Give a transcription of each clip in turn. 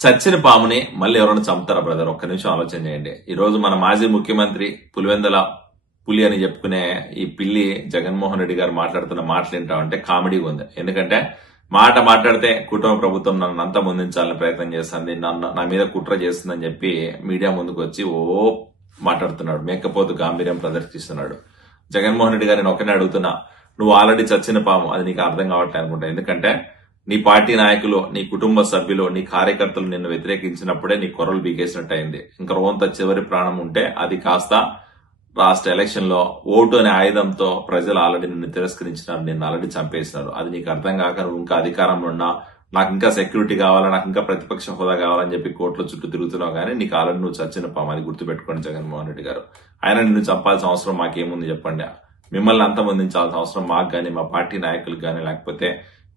చచ్చిన పాముని మళ్ళీ ఎవరైనా చంపుతారా బ్రదర్? ఒక్క నిమిషం ఆలోచన చేయండి. ఈ రోజు మన మాజీ ముఖ్యమంత్రి పులివెందల పులి అని చెప్పుకునే ఈ పిల్లి జగన్మోహన్ రెడ్డి గారు మాట్లాడుతున్న మాటలు ఏంటంటే కామెడీగా ఉంది. ఎందుకంటే మాట్లాడితే కుటుంబ ప్రభుత్వం నన్ను అంతా ముందించాలని ప్రయత్నం చేస్తుంది, నా మీద కుట్ర చేస్తుందని చెప్పి మీడియా ముందుకు వచ్చి మాట్లాడుతున్నాడు. మేకపోతు గాంభీర్యం ప్రదర్శిస్తున్నాడు. జగన్మోహన్ రెడ్డి గారిని ఒకనే అడుగుతున్నా, నువ్వు ఆల్రెడీ చచ్చిన పాము, అది నీకు అర్థం కావట్లేదు అనుకుంటా. ఎందుకంటే నీ పార్టీ నాయకులు, నీ కుటుంబ సభ్యులు, నీ కార్యకర్తలు నిన్ను వ్యతిరేకించినప్పుడే నీ కొర్రలు బీకేసినట్టు అయింది. ఇంకా రోంత చివరి ప్రాణం ఉంటే అది కాస్త రాష్ట్ర ఎలక్షన్ లో ఓటు అనే ఆయుధంతో ప్రజలు ఆల్రెడీ నిన్ను తిరస్కరించినారు, నిన్ను ఆల్రెడీ చంపేసినారు. అది నీకు అర్థం కాక నువ్వు ఇంకా అధికారంలో ఉన్నా, నాకు ఇంకా సెక్యూరిటీ కావాలా, నాకు ఇంకా ప్రతిపక్ష హోదా కావాలని చెప్పి కోర్టుల చుట్టూ తిరుగుతున్నావు, కానీ నీకు ఆల్రెడీ నువ్వు చచ్చిన పాము. అది గుర్తుపెట్టుకోండి జగన్మోహన్ రెడ్డి గారు. ఆయన నిన్ను చంపాల్సిన అవసరం మాకేముంది చెప్పండి? మిమ్మల్ని అంతమొందించాల్సిన అవసరం మాకు గానీ, మా పార్టీ నాయకులకు గానీ, లేకపోతే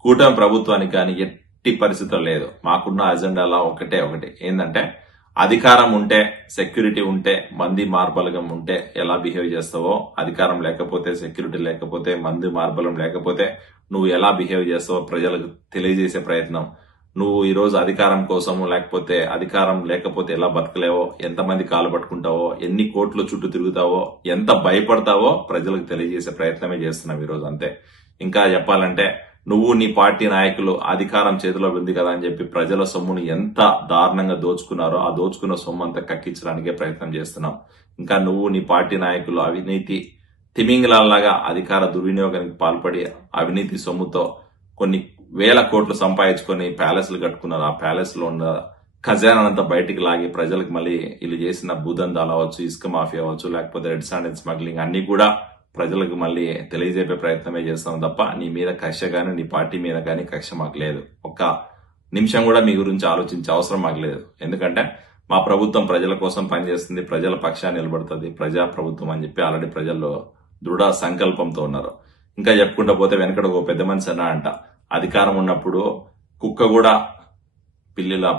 కూటమి ప్రభుత్వానికి కానీ ఎట్టి పరిస్థితుల్లో లేదు. మాకున్న అజెండాలో ఒకటే ఏంటంటే, అధికారం ఉంటే, సెక్యూరిటీ ఉంటే, మంది మార్బలగం ఉంటే ఎలా బిహేవ్ చేస్తావో, అధికారం లేకపోతే, సెక్యూరిటీ లేకపోతే, మంది మార్బలం లేకపోతే నువ్వు ఎలా బిహేవ్ చేస్తావో ప్రజలకు తెలియజేసే ప్రయత్నం. నువ్వు ఈ రోజు అధికారం కోసము, లేకపోతే అధికారం లేకపోతే ఎలా బతకలేవో, ఎంతమంది కాలు పట్టుకుంటావో, ఎన్ని కోట్ల చుట్టూ తిరుగుతావో, ఎంత భయపడతావో ప్రజలకు తెలియజేసే ప్రయత్నమే చేస్తున్నావు ఈ రోజు. అంతే. ఇంకా చెప్పాలంటే, నువ్వు నీ పార్టీ నాయకులు అధికారం చేతిలో ఉంది కదా అని చెప్పి ప్రజల సొమ్మును ఎంత దారుణంగా దోచుకున్నారో, ఆ దోచుకున్న సొమ్ము అంతా కక్కించడానికే ప్రయత్నం చేస్తున్నాం. ఇంకా నువ్వు నీ పార్టీ నాయకులు అవినీతి తిమింగలాల్లాగా అధికార దుర్వినియోగానికి పాల్పడి అవినీతి సొమ్ముతో కొన్ని వేల కోట్లు సంపాదించుకొని ప్యాలెస్లు కట్టుకున్నారు. ఆ ప్యాలెస్ లో ఉన్న ఖజానానంతా బయటికి లాగి ప్రజలకు మళ్ళీ వీళ్ళు చేసిన భూదందాలు అవ్వచ్చు, ఇసుక మాఫియా అవ్వచ్చు, లేకపోతే రెడ్ శాండ్ స్మగ్లింగ్ అన్ని కూడా ప్రజలకు మళ్ళీ తెలియజేపే ప్రయత్నమే చేస్తాం తప్ప నీ మీద కక్ష గానీ, నీ పార్టీ మీద గానీ కక్ష మాకు లేదు. ఒక్క నిమిషం కూడా మీ గురించి ఆలోచించే అవసరం మాకు లేదు. ఎందుకంటే మా ప్రభుత్వం ప్రజల కోసం పనిచేస్తుంది, ప్రజల పక్షాన్ని నిలబడుతుంది, ప్రజా ప్రభుత్వం అని చెప్పి ఆల్రెడీ ప్రజల్లో దృఢ సంకల్పంతో ఉన్నారు. ఇంకా చెప్పుకుంటూ పోతే వెనకడ ఒక పెద్ద మనిషి అంట, అధికారం ఉన్నప్పుడు కుక్క కూడా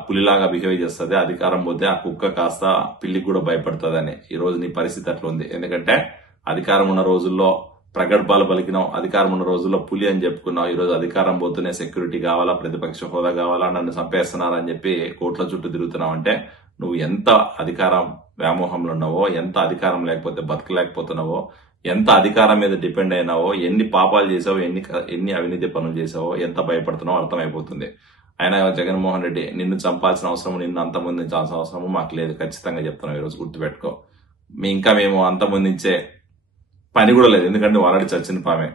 పులిలాగా బిహేవ్ చేస్తుంది, అధికారం పోతే ఆ కుక్క కాస్త పిల్లికి కూడా భయపడుతుందని. ఈ రోజు నీ పరిస్థితి అట్లా ఉంది. ఎందుకంటే అధికారం ఉన్న రోజుల్లో ప్రగల్భాలు పలికినావు, అధికారం ఉన్న రోజుల్లో పులి అని చెప్పుకున్నావు. ఈ రోజు అధికారం పోతూనే సెక్యూరిటీ కావాలా, ప్రతిపక్ష హోదా కావాలా, నన్ను చంపేస్తున్నారని చెప్పి కోట్ల చుట్టూ తిరుగుతున్నావు. అంటే నువ్వు ఎంత అధికారం వ్యామోహంలో ఉన్నావో, ఎంత అధికారం లేకపోతే బతకలేకపోతున్నావో, ఎంత అధికారం మీద డిపెండ్ అయినావో, ఎన్ని పాపాలు చేసావో, ఎన్ని అవినీతి పనులు చేసావో, ఎంత భయపడుతున్నావో అర్థమైపోతుంది. ఆయన జగన్మోహన్ రెడ్డి, నిన్ను చంపాల్సిన అవసరం, నిన్ను అంతమొందించాల్సిన అవసరము మాకు లేదు. ఖచ్చితంగా చెప్తున్నాం. ఈరోజు గుర్తుపెట్టుకో. మేము అంతమొందించే పని కూడా లేదు. ఎందుకంటే ఆల్రెడీ చచ్చిన పామే.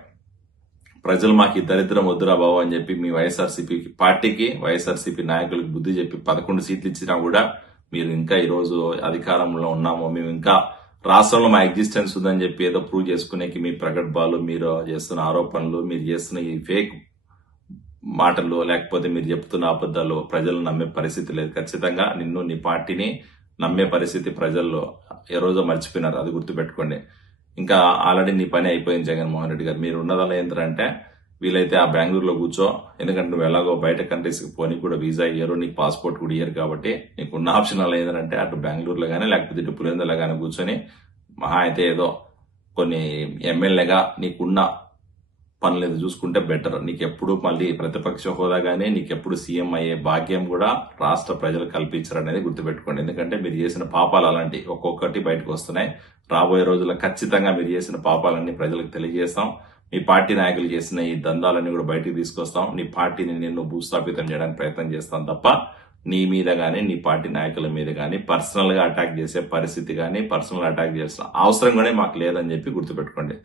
ప్రజలు మాకు ఈ దరిద్రం వద్దురా బాబు అని చెప్పి మీ వైఎస్ఆర్సీపీ పార్టీకి, వైఎస్ఆర్సీపీ నాయకులకు బుద్ధి చెప్పి 11 సీట్లు ఇచ్చినా కూడా మీరు ఇంకా ఈ రోజు అధికారంలో ఉన్నాము, మేము ఇంకా రాష్ట్రంలో మా ఎగ్జిస్టెన్స్ ఉందని చెప్పి ఏదో ప్రూవ్ చేసుకునేకి మీ ప్రగల్భాలు, మీరు చేస్తున్న ఆరోపణలు, మీరు చేస్తున్న ఈ ఫేక్ మాటలు, లేకపోతే మీరు చెప్తున్న అబద్ధాలు ప్రజలు నమ్మే పరిస్థితి లేదు. ఖచ్చితంగా నిన్ను, నీ పార్టీని నమ్మే పరిస్థితి ప్రజల్లో ఏ రోజో మర్చిపోయినారు. అది గుర్తుపెట్టుకోండి. ఇంకా ఆల్రెడీ నీ పని అయిపోయింది జగన్మోహన్ రెడ్డి గారు. మీరు ఉన్నదల్లా ఏంటంటే, వీలైతే ఆ బెంగళూరులో కూర్చో. ఎందుకంటే నువ్వు ఎలాగో బయట కంట్రీస్కి పోనీ కూడా వీసా ఇయ్యరు, నీకు పాస్పోర్ట్ కూడా ఇయ్యరు. కాబట్టి నీకు ఉన్న ఆప్షన్ అలా ఏంటంటే, అటు బెంగళూరులో కానీ, లేకపోతే ఇటు పులివెందులో కానీ కూర్చొని మహా అయితే ఏదో కొన్ని ఎమ్మెల్యేగా నీకున్న పనులు చూసుకుంటే బెటర్. నీకెప్పుడు మళ్ళీ ప్రతిపక్ష హోదా గానీ, నీకెప్పుడు సీఎం అయ్యే భాగ్యం కూడా రాష్ట్ర ప్రజలు కల్పించారనేది గుర్తుపెట్టుకోండి. ఎందుకంటే మీరు చేసిన పాపాలు అలాంటి ఒక్కొక్కటి బయటకు వస్తున్నాయి. రాబోయే రోజుల్లో ఖచ్చితంగా మీరు చేసిన పాపాలన్నీ ప్రజలకు తెలియజేస్తాం. మీ పార్టీ నాయకులు చేసిన ఈ దందాలన్నీ కూడా బయటకు తీసుకొస్తాం. నీ పార్టీని నిన్ను భూస్థాపితం చేయడానికి ప్రయత్నం చేస్తాం తప్ప నీ మీద గానీ, నీ పార్టీ నాయకుల మీద గానీ పర్సనల్ గా అటాక్ చేసే పరిస్థితి గానీ, పర్సనల్ అటాక్ చేసిన అవసరం కూడా మాకు లేదని చెప్పి గుర్తుపెట్టుకోండి.